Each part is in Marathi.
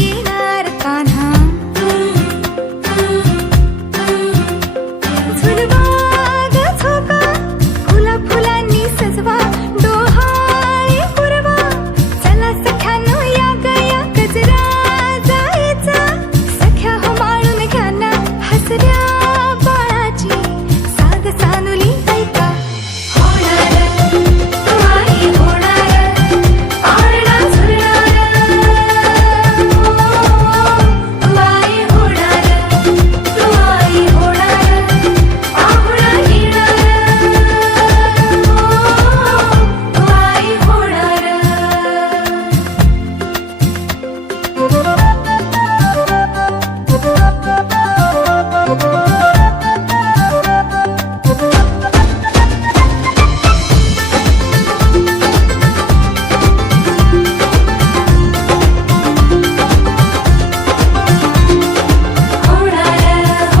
येणार कान्हा झुलवा ग झोका फुला फुलांनी सजवा डोहाळे पुरवा चला सख्यानो या गया गजरा जायचा सख्या हो माळून घ्या ना हसऱ्या बाळाची साग सानुली ऐका होणार तुम्हारी होणार पाळणा झुलणार तुम्हारी होणार तुम्हारी होणार पाहुणा येणार तुम्हारी होणार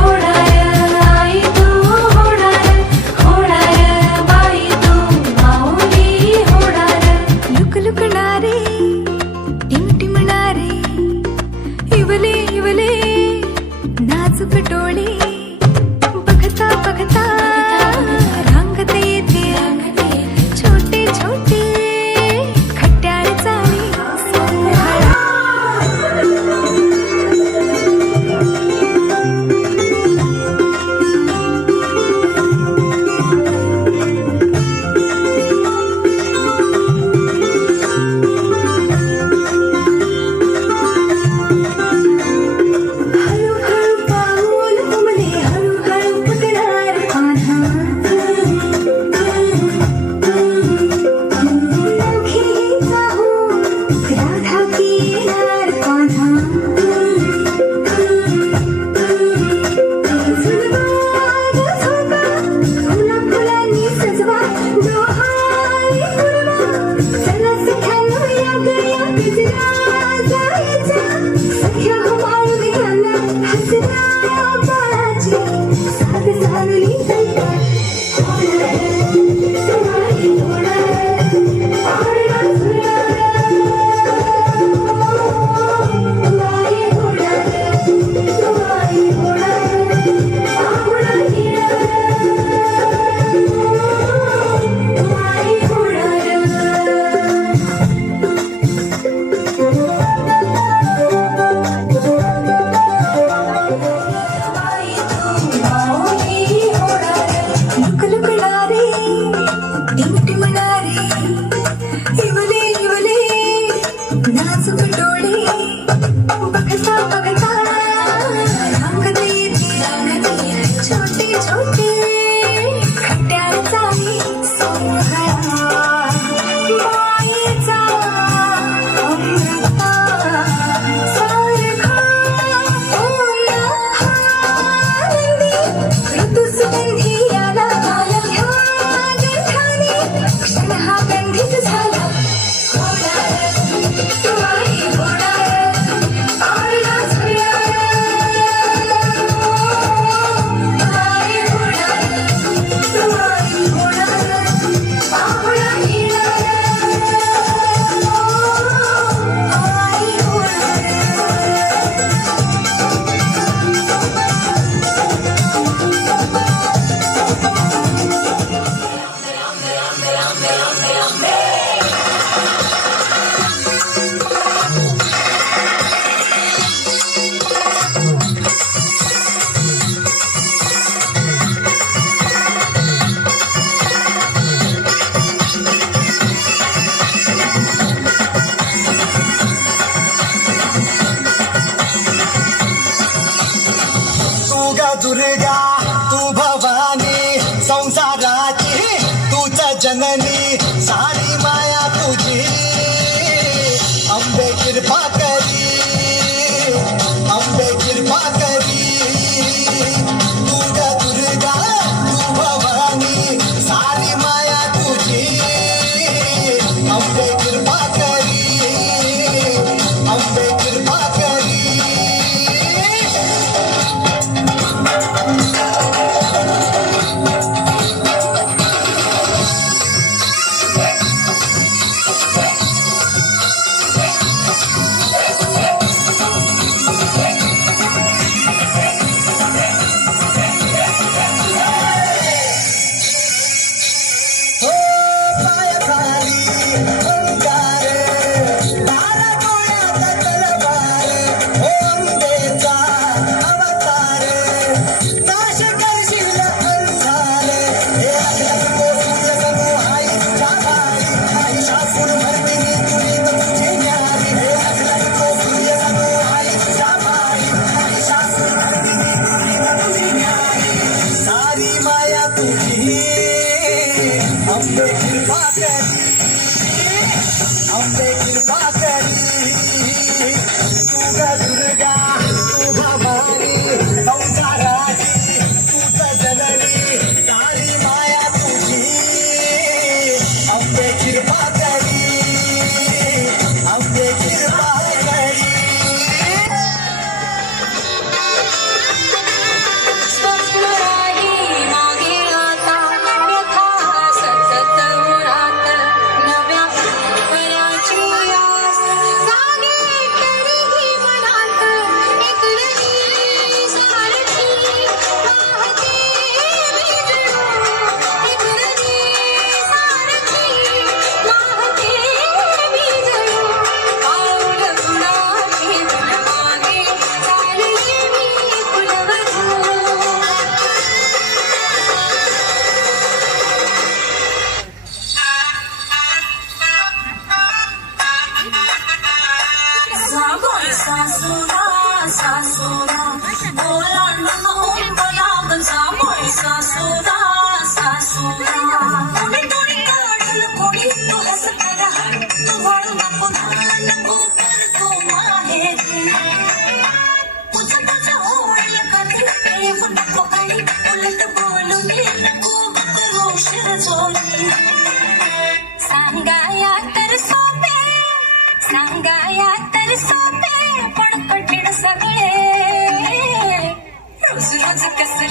आई तू होणार होणार बाई तू माऊली होणार लुकलुकणारे टिमटिमणारे इवले इवले नाजूक डोळे बघता बघता रांगत येते छोटे छोटे खट्याळ चाळे हळूहळू पाऊल तुमले हळूहळू फुटणार कान्हा नवखी जाऊ राधा की येणार कान्हा झुलवा ग झोका फुला फुलांनी सजवा डोहाळे पुरवा चला सख्यानो या गया गजरा जायचा सख्या हो माळून घ्या ना हसऱ्या बाळाची साग सानुली ऐका होणार तुम्हारी होणार पाळणा झुलणार तुम्हारी होणार तुम्हारी होणार पाहुणा येणार तुम्हारी होणार बाई तू माऊली होणार लुकलुकणारे टिमटिमणारे इवले इवले नाजूक डोळे बघता बघता रांगत येते छोटे छोटे खट्याळ चाळे सोहळा मायेचा अमृता सारखा ओला आनंदी ऋतू सुगंधी आला ह्या गंधाने क्षण हा गंधित झाला होणार तुम्हारी होणार पाळणा झुलणार तुम्हारी होणार तुम्हारी होणार पाहुणा येणार तुम्हारी होणार तू ग दुर्गा तू भवानी संसाराची तूच जननी सारी माया तुझी अंबे कृपा करी अंबे कृपा करी तू ग दुर्गा तू भवानी सारी माया तुझी अंबे कृपा करी अंबे कृपा करी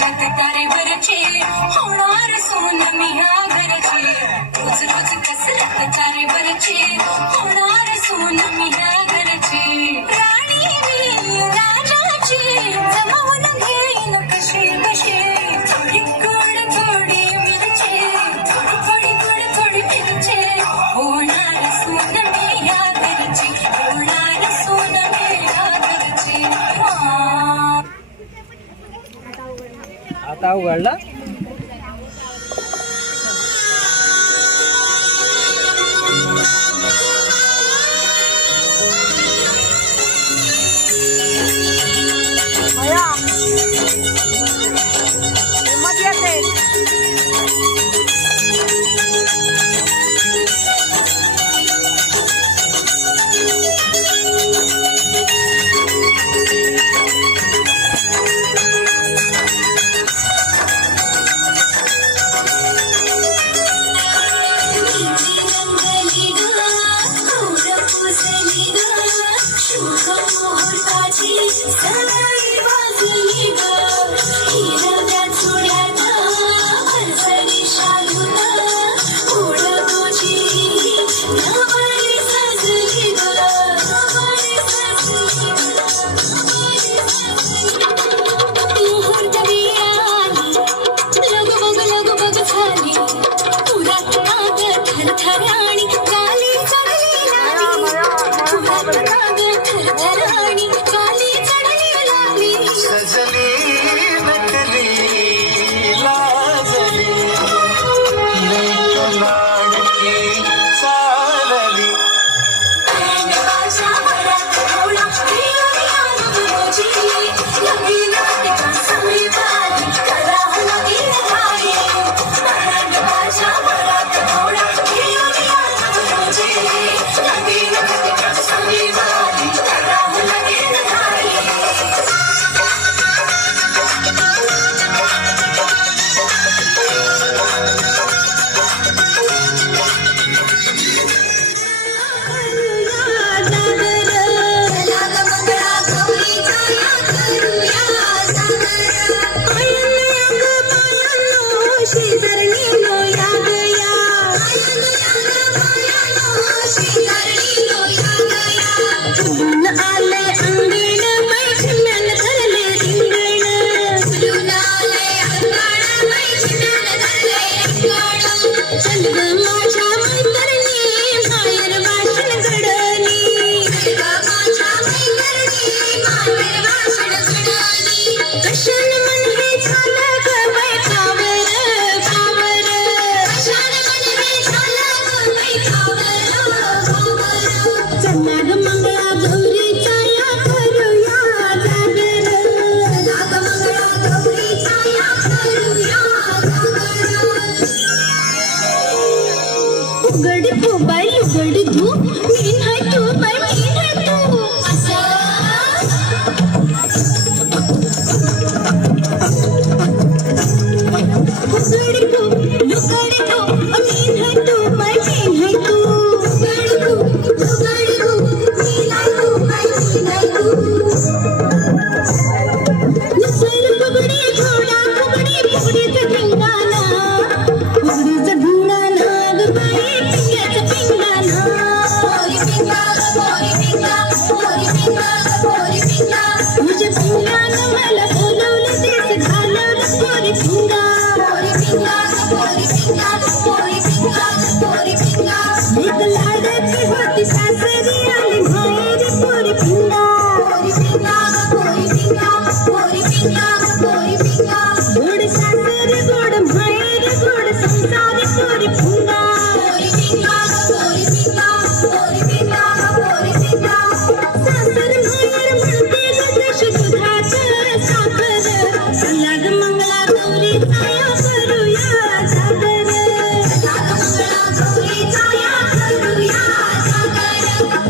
रथ तारेवरची होणार सोन मी ह्या घरची रोज रोज कसरत तारेवरची होणार सोन मी ह्या घरची राणी मी राजाची जमावून घेईन कशी कशी थोडी गोड थोडी मिरची थोडी थोडी गोड थोडी मिरची होणार सोन मी ह्या घरची होणार सोन मी ह्या घरची आता उघडला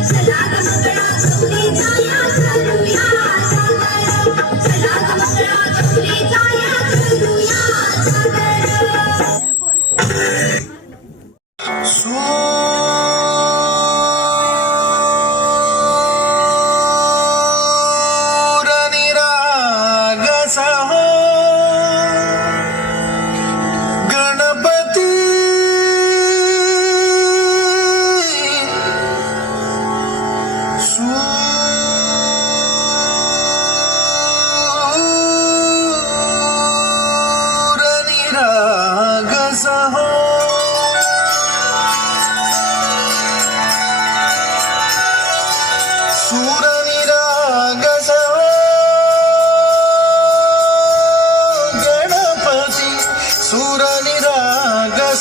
सदा गंगा गौरी जाया करूया सागर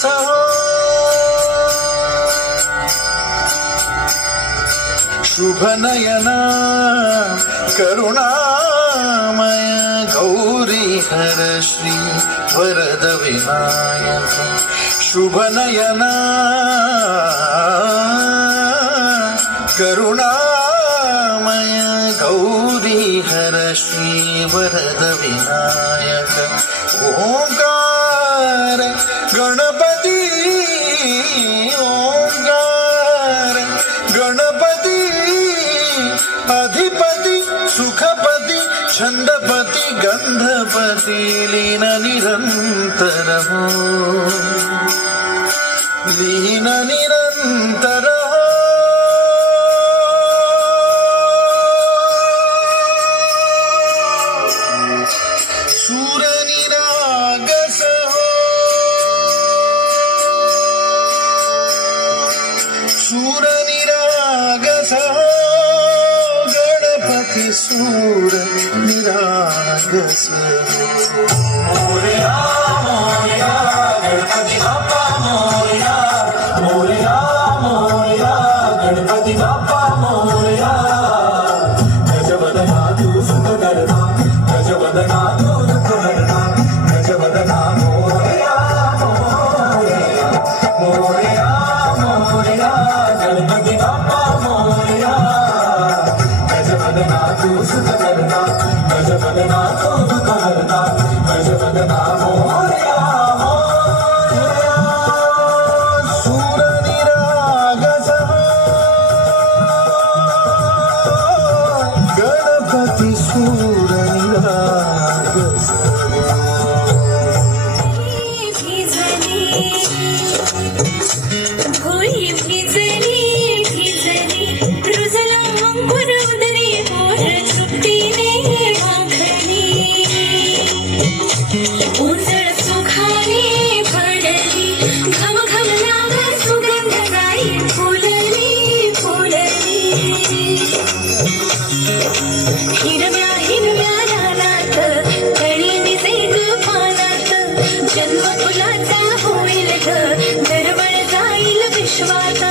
सहो शुभ नयना करुणामय गौरी हर श्री वरद विनायक शुभ नयना करुणामय गौरी हर श्री वरद विनायक ओंकार गणपती ओंकार गणपती अधिपती सुखपती छंदपती गंधपती लीन निरंतर हो लीन निरंतर हो सूर निरागस हो सूर निरागस हो गणपती सूर निरागस मोरया मोरया गणपती बाप्पा मोरया मोरया मोरया गणपती बाप्पा मोरया गजवदना तू सुंदरना गजवदना तू सुंदरना गजवदना मोरया मोरया मोरया मोरया गणपती बाप्पा मोरया गजवदना तू सुंदरना गजवदना तू सुंदरना गजवदना मोरया मोरया सूर निरागस गणपती सूर निरागस भिजली भोळी भिजली भिजली रुजला अंकुर उदरी मोर सुट्टीने आखली उजळ सुखाने भरली घम घम लाग सुगंध गाई फुलली फुलली हिरव्या हिरव्या रानात कळी दिसे ग पानात जन्म फुलाचा होईल ग दरवळ जाईल विश्वात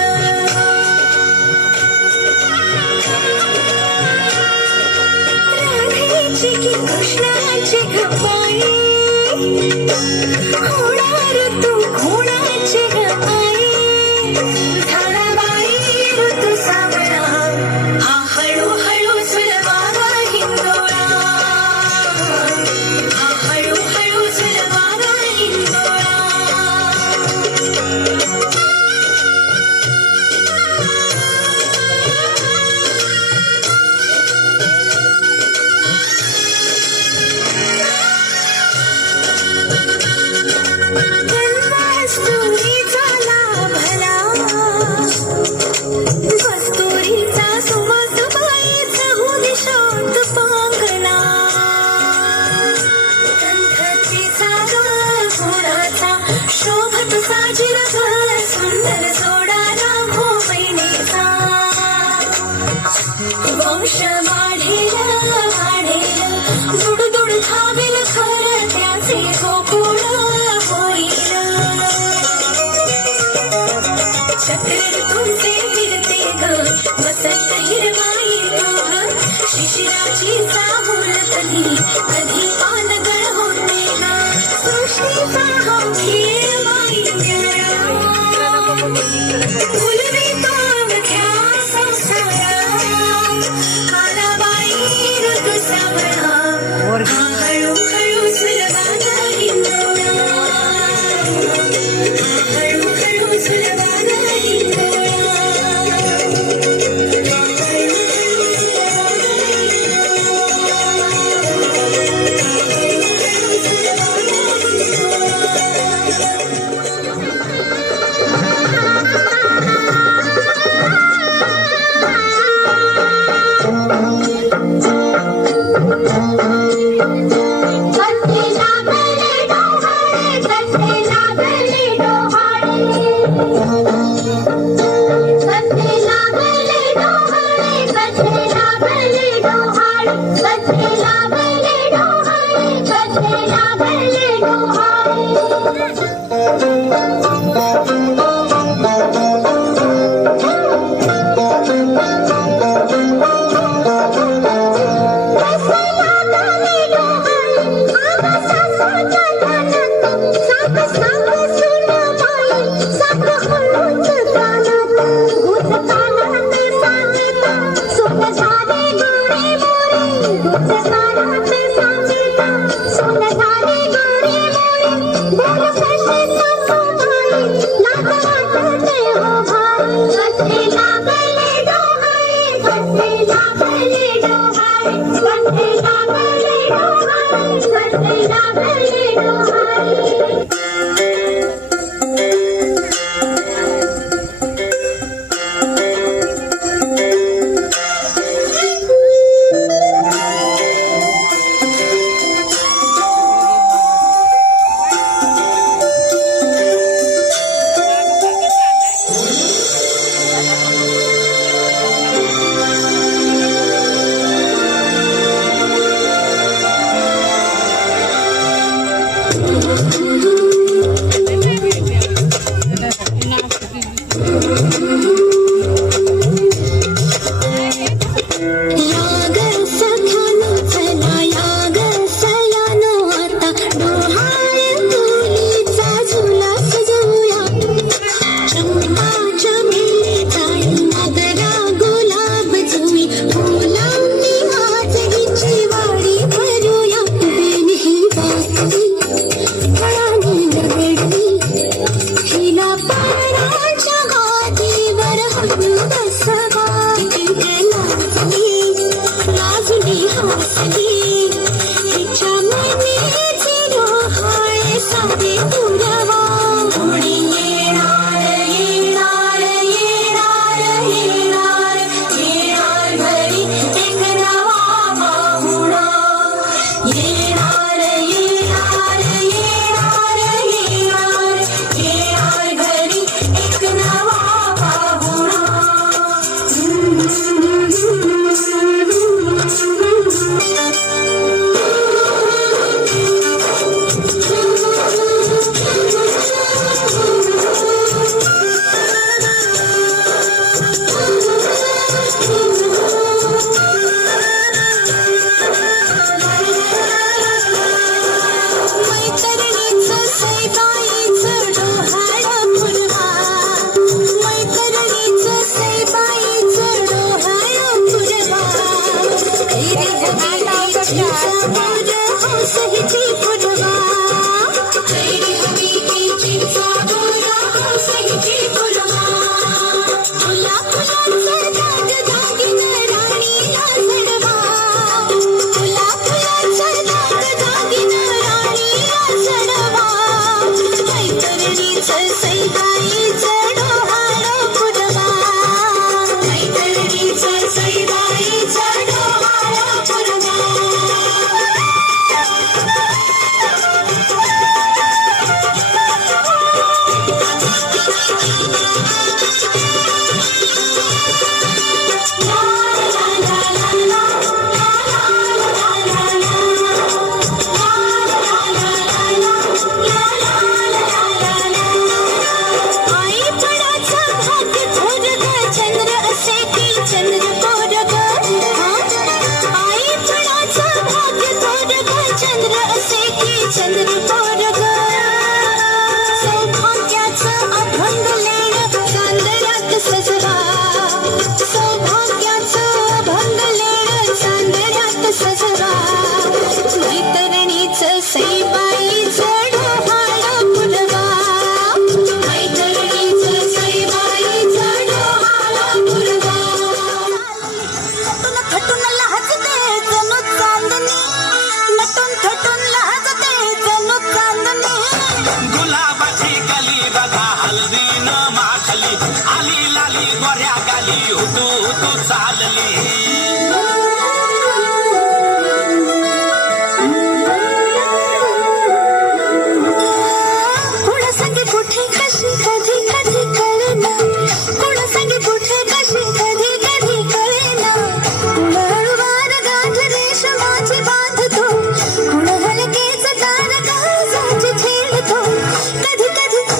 राधेची की कृष्णाची ग बाई होणार तू कोणाची ग आई झाडाबाई ऋतू सावळा हा हळूहळू सुलवागा हिंदोळा हा हळूहळू सुलवागा हिंदोळा कस्तुरीचा लाभला कस्तुरीचा सुवास बाईचा हुदिशात पांगला गंधतीचा गुणाचा शोभत साजिल घर सुंदर जोडा राघो बहिणीचा वंश वाढेल वाढेल दुड दुड थांबेल खर त्याचे गोकुळ होईल चक्र तुमचे फिरते ग वसंत हिरवाई ग शिशिराची चाहूल कधी कधी पानगळ होते ग सृष्टीचा हा खेळ माई फुलवितो अवघ्या संसारात कालाबाई ऋतू सावळा हा हळूहळू सुलभागा हिंदोळा हळूहळू सुलभागा हिंदोळा हळूहळू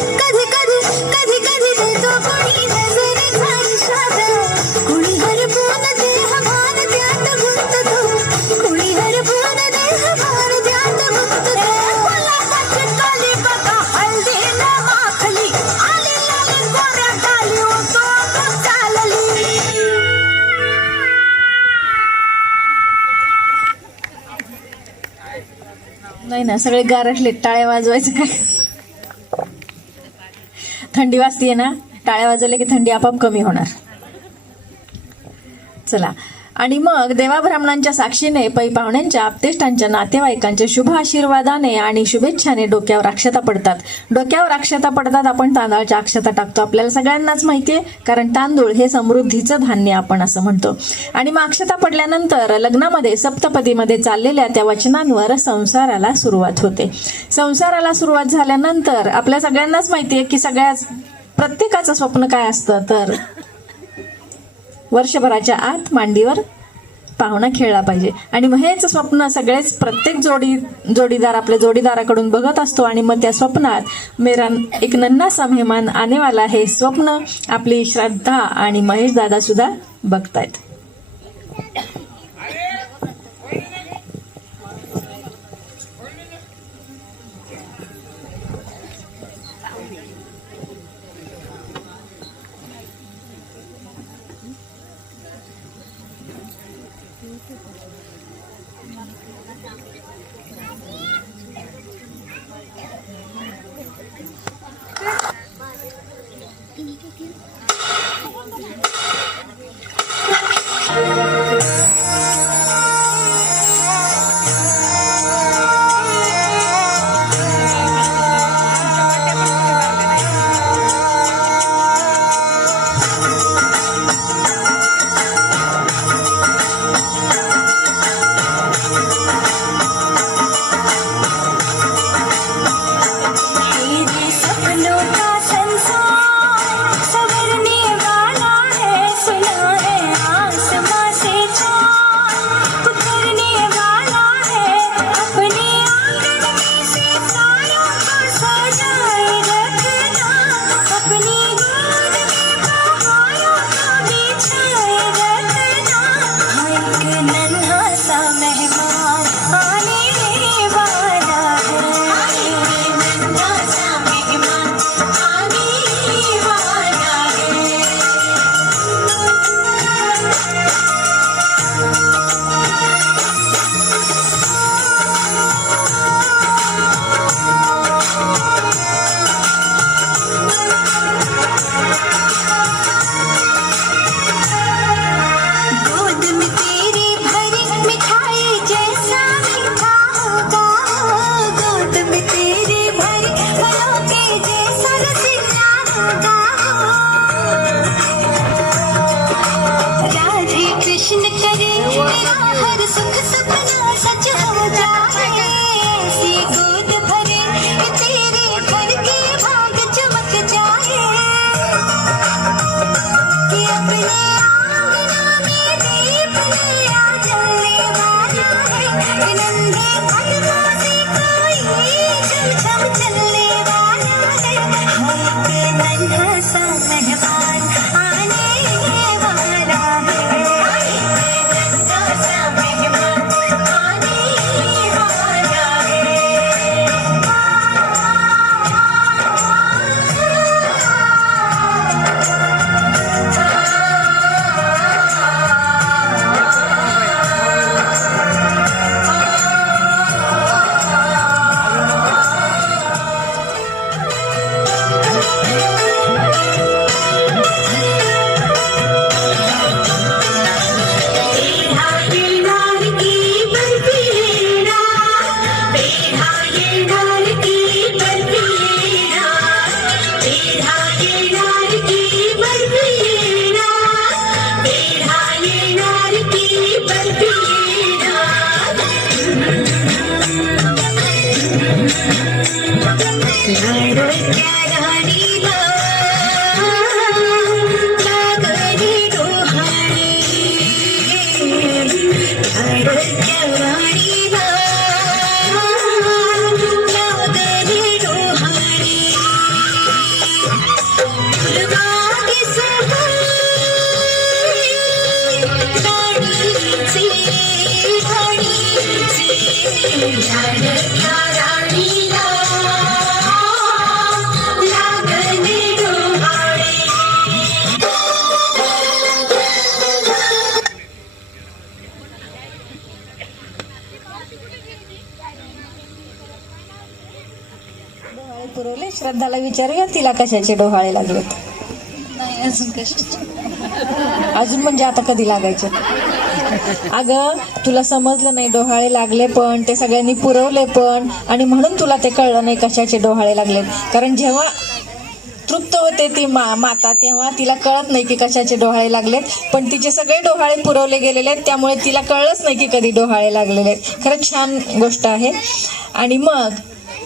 कधी कधी देतो कोणी नजरेचा इशारा, कोणी हरपून दे हवा नाही ना, सगळे गारठले, टाळ्या वाजवायचं काय? थंडी वाजतीये ना, टाळ्या वाजवल्या की थंडी आपोआप कमी होणार. चला, आणि मग देवाब्राह्मणांच्या साक्षीने, पै पाहुण्यांच्या, आपतेष्टांच्या, नातेवाईकांच्या शुभ आशीर्वादाने आणि शुभेच्छाने डोक्यावर अक्षता पडतात. डोक्यावर अक्षता पडतात, आपण तांदळाच्या अक्षता टाकतो. आपल्याला सगळ्यांनाच माहितीये, कारण तांदूळ हे समृद्धीचं धान्य आपण असं म्हणतो. आणि मग अक्षता पडल्यानंतर लग्नामध्ये सप्तपदीमध्ये चाललेल्या त्या वचनांवर संसाराला सुरुवात होते. संसाराला सुरुवात झाल्यानंतर आपल्या सगळ्यांनाच माहितीये की प्रत्येकाचं स्वप्न काय असतं, तर वर्षभराच्या आत मांडीवर पाहुणा खेळला पाहिजे. आणि मग हेच स्वप्न सगळेच प्रत्येक जोडीदार आपल्या जोडीदाराकडून बघत असतो. आणि मग त्या स्वप्नात मेरा एक नन्हा सा मेहमान आने वाला, हे स्वप्न आपली श्रद्धा आणि महेश दादा सुद्धा बघतायत. तेरे सपनों का संसार संवरने वाला है, सुना है आसमां से चाँद उतरने वाला है, अपने आंगन में सितारों को सजाए रखना, अपनी गोद में बहारों को बिछाए रखना। हाँ, एक नन्हा सा मेहमान आने वाला है, नन्हा सा मेहमान आने वाला है। गोद में तेरी भरी मिठाई जैसा मीठा होगा, गोद में तेरी भरी फलों के जैसा रसीला होगा। राधे कृष्ण करे मेरा हर सुख सपना सच हो जाए, ऐसी गोद भरे कि तेरे घर के भाग चमक जाए, कि अपने आंगनों में दीप नया जलने वाला है, कि नन्हे कदमों से कोई झमझम चलने वाला है। हाँ, एक नन्हा सा मेहमान आने वाला है, एक नन्हा सा मेहमान आने वाला है। डोहाळे पुरवले. श्रद्धाला विचारूया तिला कशाचे डोहाळे लागलेत. नाही अजून कशाचे. अजून म्हणजे आता कधी लागायचे. अगं तुला समजलं नाही, डोहाळे लागले पण ते सगळ्यांनी पुरवले पण, आणि म्हणून तुला ते कळलं नाही कशाचे डोहाळे लागलेत. कारण जेव्हा तृप्त होते ती माता तेव्हा तिला कळत नाही की कशाचे डोहाळे लागलेत, पण तिचे सगळे डोहाळे पुरवले गेलेले आहेत त्यामुळे तिला कळलंच नाही की कधी डोहाळे लागलेले आहेत. खरंच छान गोष्ट आहे. आणि मग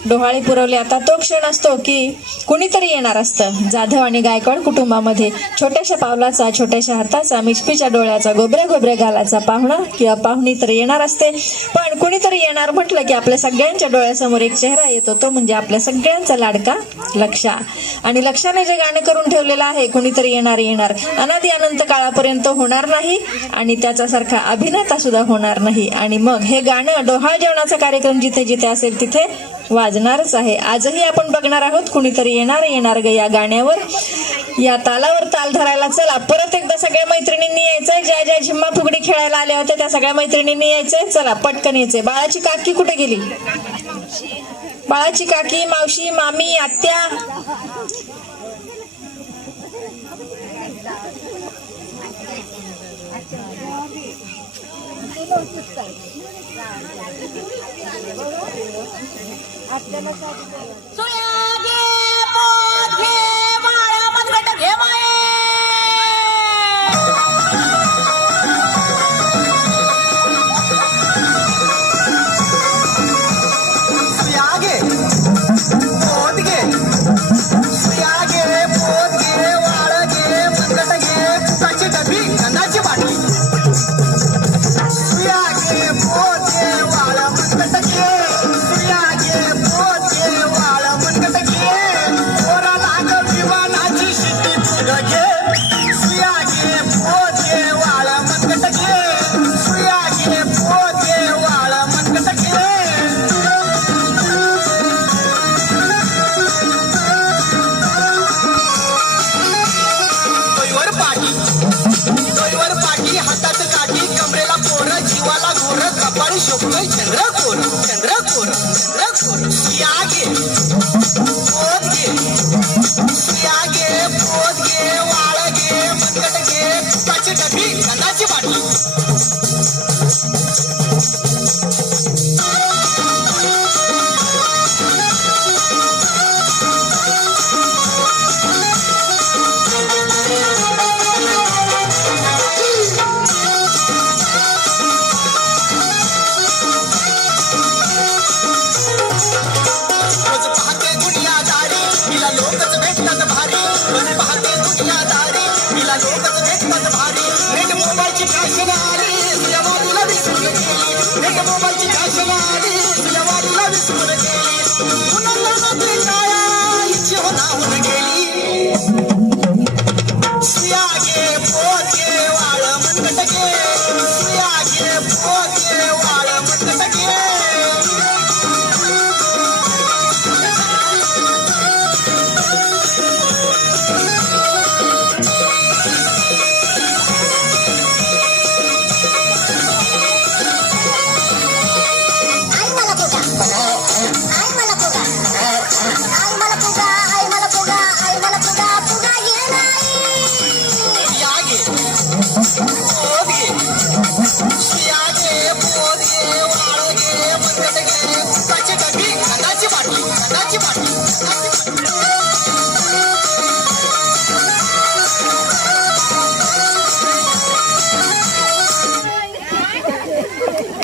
डोहाळे पुरवले. आता तो क्षण असतो की कुणीतरी येणार असतं. जाधव आणि गायकवाड कुटुंबामध्ये छोट्याशा पावलाचा, छोट्याशा हाताचा, मिचपीच्या डोळ्याचा, गोबऱ्या गोबऱ्या गालाचा पाहुणा किंवा पाहुणी तर येणार असते. पण कुणीतरी येणार म्हटलं की आपल्या सगळ्यांच्या डोळ्यासमोर एक चेहरा येतो, तो म्हणजे आपल्या सगळ्यांचा लाडका लक्षा. आणि लक्षाने जे गाणं करून ठेवलेलं आहे, कुणीतरी येणार येणार, अनादी अनंत काळापर्यंत होणार नाही आणि त्याच्यासारखा अभिनेता सुद्धा होणार नाही. आणि मग हे गाणं डोहाळ जेवणाचा कार्यक्रम जिथे जिथे असेल तिथे वाजणारच आहे. आजही आपण बघणार आहोत कुणीतरी येणार येणार ग या गाण्यावर. या तालावर ताल धरायला चला परत एकदा सगळ्या मैत्रिणींनी यायचंय. ज्या ज्या झिम्मा फुगडी खेळायला आल्या होत्या त्या सगळ्या मैत्रिणींनी यायचंय. चला पटकन यायचंय. बाळाची काकी कुठे गेली? बाळाची काकी, मावशी, मामी, आत्या. शोभतोय चंद्रकोर चंद्रकोर चंद्रकोर. सुयागे पोत घे, सुयागे पोत घे, वाळ घे, मनगट घे, तुपाची डबी, गंधाची बाटली.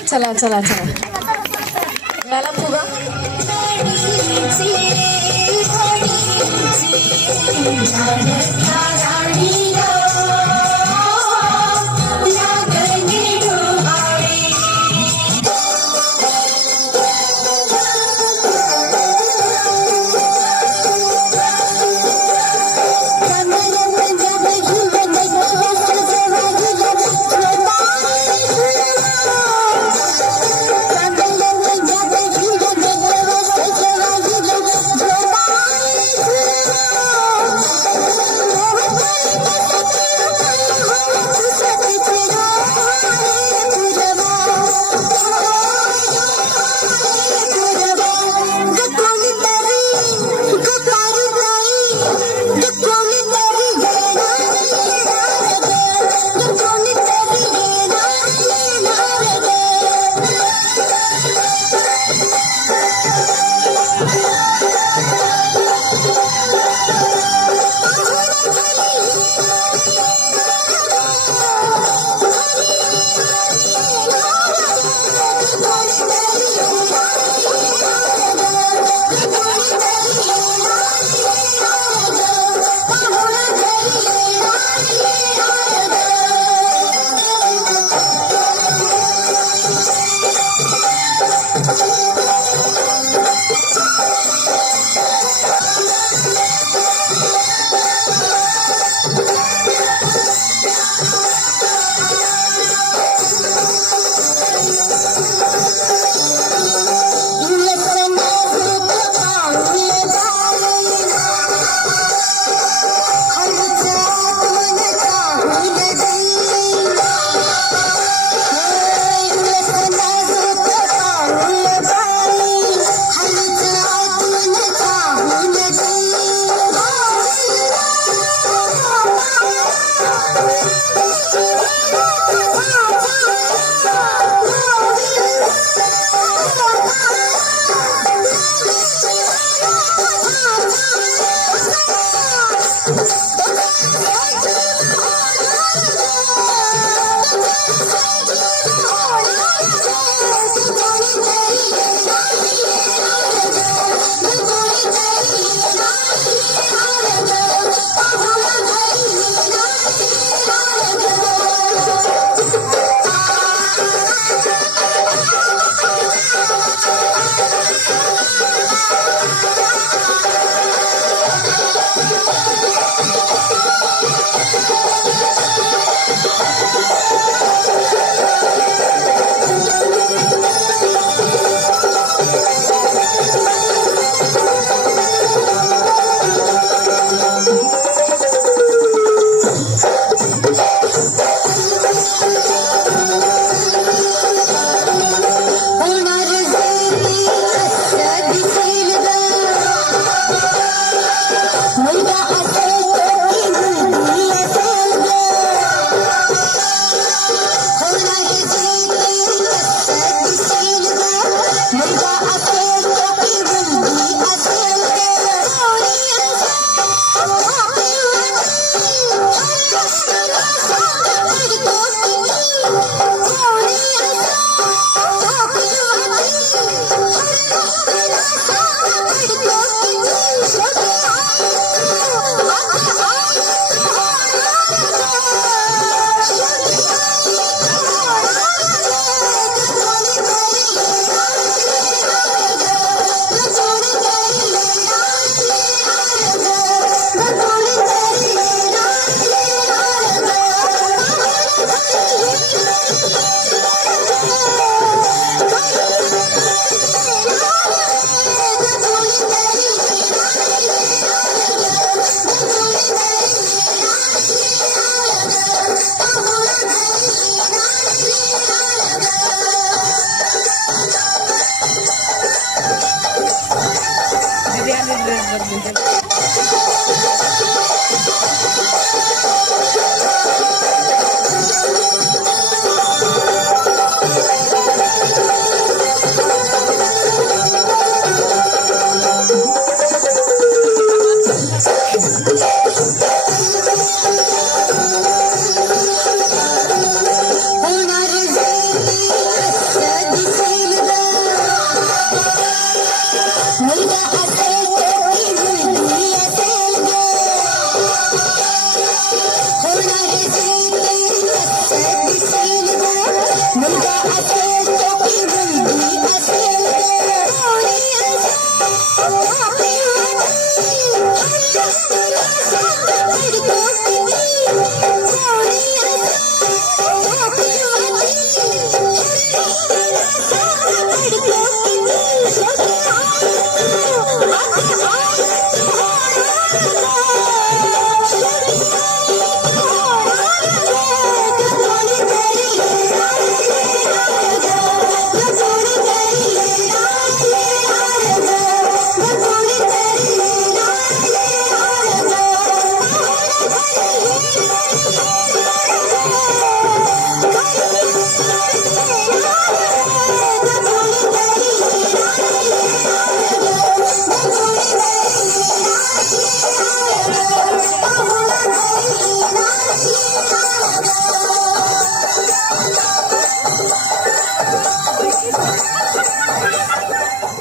चला चला चला गळ्याला फुगा. Oh,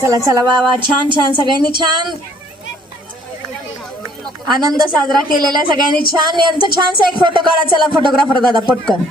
चला चला वा वा, छान छान, सगळ्यांनी छान आनंद साजरा केलेला, सगळ्यांनी छान. यांचा छानसा एक फोटो काढा. चला फोटोग्राफर दादा पटकन.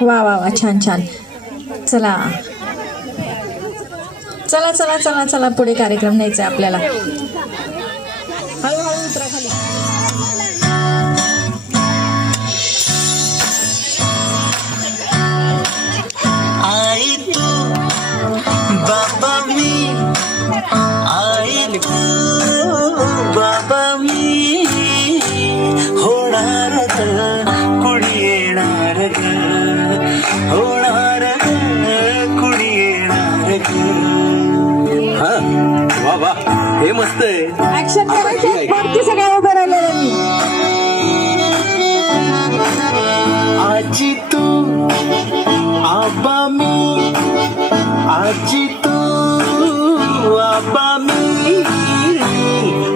वा वा वा, छान छान. चला चला चला चला चला, पुढे कार्यक्रम न्यायचा आपल्याला. हळूहळू उतरा खाली. आई तू बाबा मी काढली बाबा मी होणार ग कुणी येणार ग होणार ग कुणी येणार ग हा वा वा हे मस्त आहे ऍक्शन करायचे बाकी सगळ्या उभे राहिलेले आजी तू आबा मी आजी तू आबा मी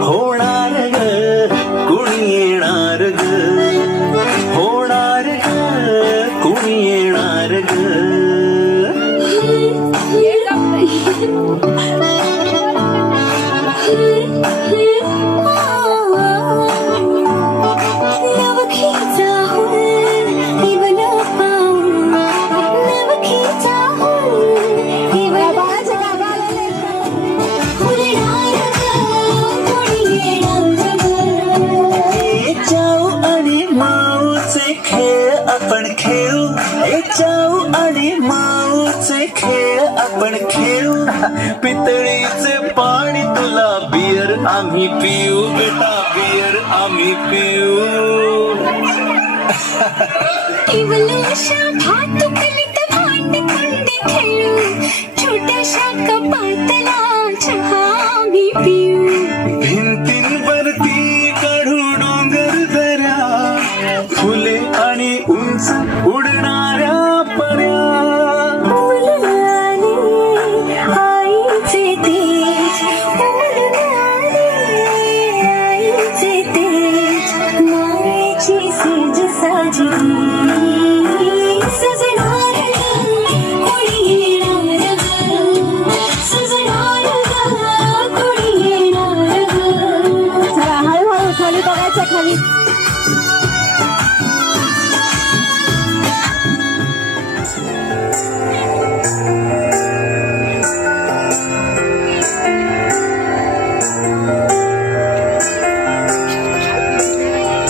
होणार ग कुणी येणार ग होणार ग कुणी येणार ग जाऊ आणि माऊचे खेळ आपण खेळू जाऊ आणि माऊचे खेळ आपण खेळू पितळीचे पाणी तुला बियर आम्ही पिऊ बेटा बियर आम्ही पिऊ केवलशा भातुकलीत भांडी खेळू छोट्याशा कपातला चहा मी पिऊ भिंतींवरती काढू डोंगर दऱ्या फुले आणि उंच उडणाऱ्या पर्या आईचे तेज आईचे तेज मायेची सेज साजली सजणार कोणी येणार सजणार कोणी येणार चला हळूहळू खाली बघायचं खाली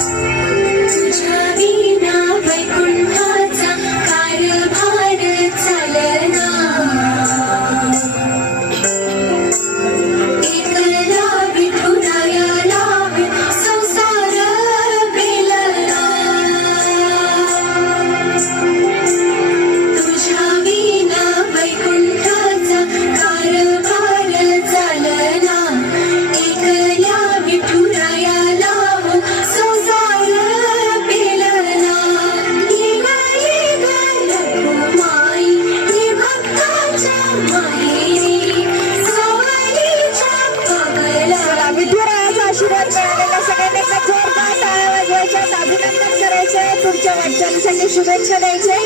तुझ्या विना वैकुंठाचा कारभार चालना एकला विठुरायाला संसार पेलना तुझ्या विना वैकुंठाचा कारभार चालना एकल्या विठुरायाला संसार पेलना माई हे भक्ताच्या माहेरी सावलीच्या पगला विठुरायाचा आशीर्वाद मिळालेल्या सगळ्यांनी एकदा जोरदार टाळ्या वाजवायच्या अभिनंदन करायचंय पुढच्या वाटचालीसाठी शुभेच्छा द्यायचे